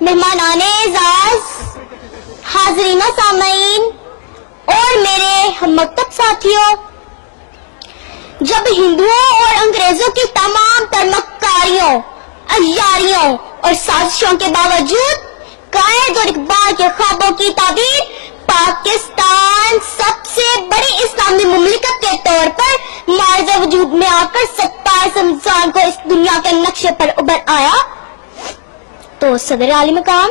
मेहमानाने एजाज, हाजरीन सामईन और मेरे हममकतब साथियों, जब हिंदुओं और अंग्रेजों की तमाम तरमकारियों, अय्यारियों और साजिशों के बावजूद कायद और इकबाल के ख्वाबों की ताबीर पाकिस्तान सबसे बड़ी इस्लामी मुमलिकत के तौर पर मार्ज़ वजूद में आकर 27 रमजान को इस दुनिया के नक्शे पर उभर आया, तो सदर आली मकाम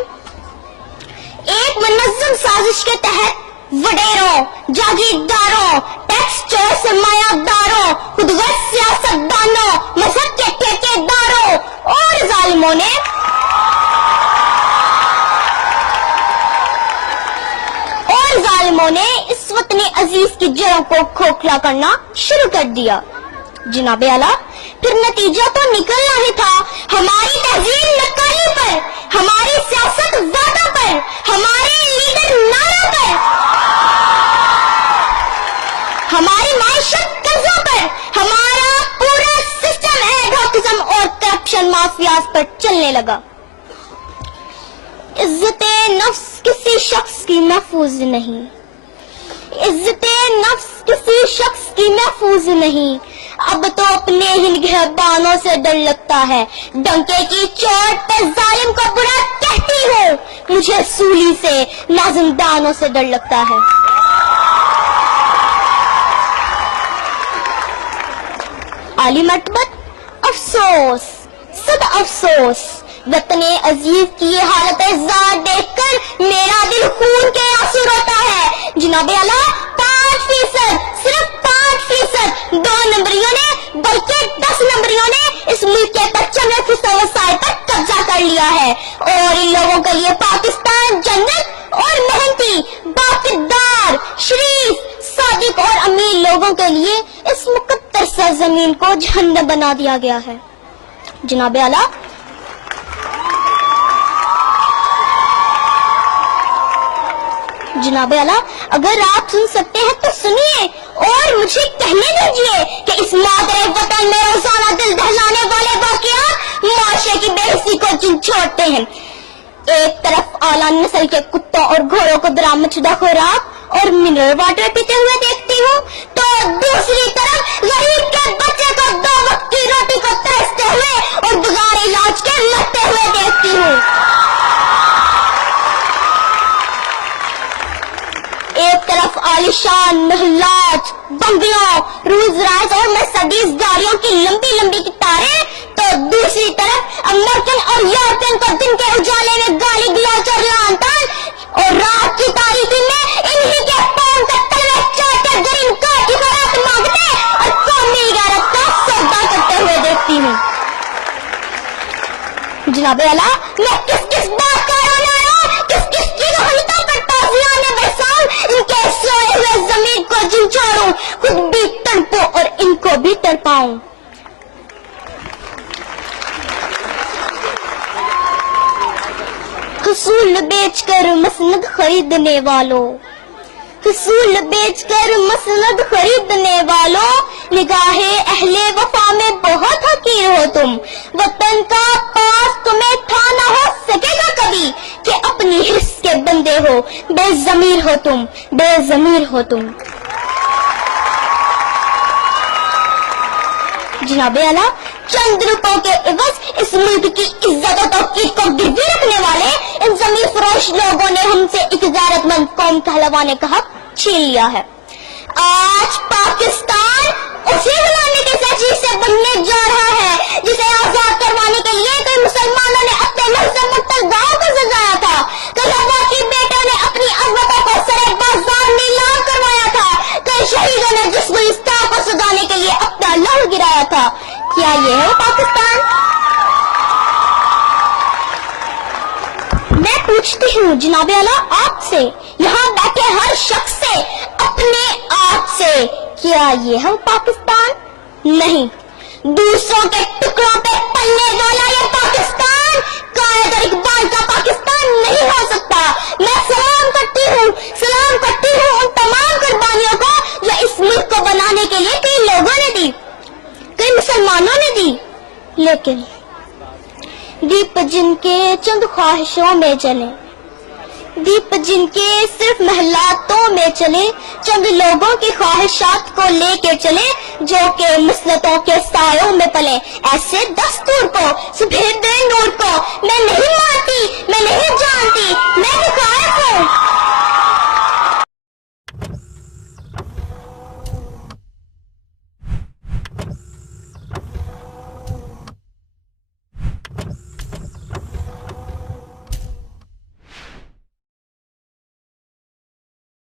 एक मुनज़्ज़म साजिश के तहत वडेरों, जागीरदारों, टैक्स चोर सरमायादारों, खुदगर्ज सियासतदानों, मजहब के ठेकेदारों और जालिमों ने इस वतन अजीज की जड़ों को खोखला करना शुरू कर दिया। जनाबे आला, फिर नतीजा तो निकलना ही था। हमारी तहजीब नक्काली पर, हमारी सियासत वादा पर, हमारे लीडर नारा पर, हमारी माइशत कर्जा पर, हमारा पूरा सिस्टम एडहॉकिज्म और करप्शन माफियाज पर चलने लगा। इज्जते नफ्स किसी शख्स की महफूज नहीं, इज्जते नफ्स किसी शख्स की महफूज नहीं। अब तो अपने ही निगहबानों से डर लगता है। डंके की चोट पर जालिम को बुरा कहती हूँ, मुझे सूली से नाज़िमदानों से डर लगता है। आली मर्तबत अफसोस, सद अफसोस, वतने अजीज की ये हालत ज़ात देखकर मेरा दिल खून के आंसू रोता है। जनाबे आला, 5%, सिर्फ 5%, 2 नंबरियों ने बल्कि 10 नंबरियों ने इस मुल्क के पश्चिम वसाइल पर कब्जा कर लिया है, और इन लोगों के लिए पाकिस्तान जन्नत और मेहनती, बाकिरदार, शरीफ, सादिक और अमीर लोगों के लिए इस मुकद्दर सरजमीन को जहन्नम बना दिया गया है। जनाबे आला, जनाबे आला, अगर आप सुन सकते हैं तो सुनिए और मुझे कहने दीजिए कि इस मादरे वतन में रोजाना दिल दहलाने वाले वाक़यात मुआशरे की बेइज्जती को झंझोड़ते हैं। एक तरफ आला नस्ल के कुत्तों और घोड़ों को दरामदशुदा खुराक और मिनरल वाटर पीते हुए देखती हूँ, तो दूसरी तरफ गरीब के बच्चे को 2 वक्त की रोटी को तरसते हुए और बगैर इलाज के मरते हुए देखती हूँ। एक तरफ आलिशान महलात, बंगलों, रोल्स रॉयस और मर्सिडीज गाड़ियों की लंबी लंबी कतारें, तो दूसरी तरफ अमेरिकन और यूरोपियन को दिन के उजाले में गाली गलौज और लानतान, और रात की तारीकी में इन्हीं के पांव के तलवे चाटकर गरीब काठी को रात मांगते और कौमी गैरत का सौदा करते हुए देखती हूँ। जनाबे आला, मैं किस किस बात का रोना हूँ, किस किस की रोहिता पर ताजियाने बरसाऊं, इनके सोए हुए जमीन को झंझोड़ूं, खुद भी तड़पूं और इनको भी तड़पाऊं। हुसूल बेचकर मसनद खरीदने वालों, हुसूल बेचकर मसनद खरीदने वालों, निगाहे अहले वफा में बहुत हकीर हो तुम। वतन का पास तुम्हें था ना हो सकेगा कभी कि अपनी हिस्स के बंदे हो। बेज़मीर हो तुम, बेज़मीर हो तुम। जनाबे आला, चंद रुपयों के एवज इस मुल्क की इज्जत और तौकीर को गिरवी रखने वाले इन जमीर फरोश लोगों ने हमसे एक गैरतमंद कौम कहलवाने का हक छीन लिया है। आज पाकिस्तान उसी गुलामी की सजी से बनने जा रहा है जिसे आजाद करवाने के लिए कई मुसलमानों ने अपने महज़ब मुर्तज़ाओं को सजाया था, कई अवाकी बेटों ने अपनी अज़मतों को सरे बाजार नीलाम करवाया था, कई शहीदों ने जिस गुलिस्तान को सजाने के लिए अपना लहू गिराया था। क्या ये है पाकिस्तान? मैं पूछती हूँ जनाबे आला आपसे, यहाँ बैठे हर शख्स से, अपने आप से, क्या ये है पाकिस्तान? नहीं, दूसरों के टुकड़ों पे पलने वाला ये पाकिस्तान कायद और इकबाल का पाकिस्तान नहीं हो सकता। मैं सलाम करती हूँ उन तमाम कुर्बानियों को जो इस मुल्क को बनाने के लिए कई लोगों ने दी, कई मुसलमानों ने दी, लेकिन दीप जिनके चंद ख्वाहिशों में जले, दीप जिनके सिर्फ महलातों में चले, चंद लोगों की ख्वाहिशात को लेके चले, जो कि मुसलतों के सायों में पले। ऐसे दस्तूर को, सुभेद नूर को मैं नहीं मानती, मैं नहीं जानती, मैं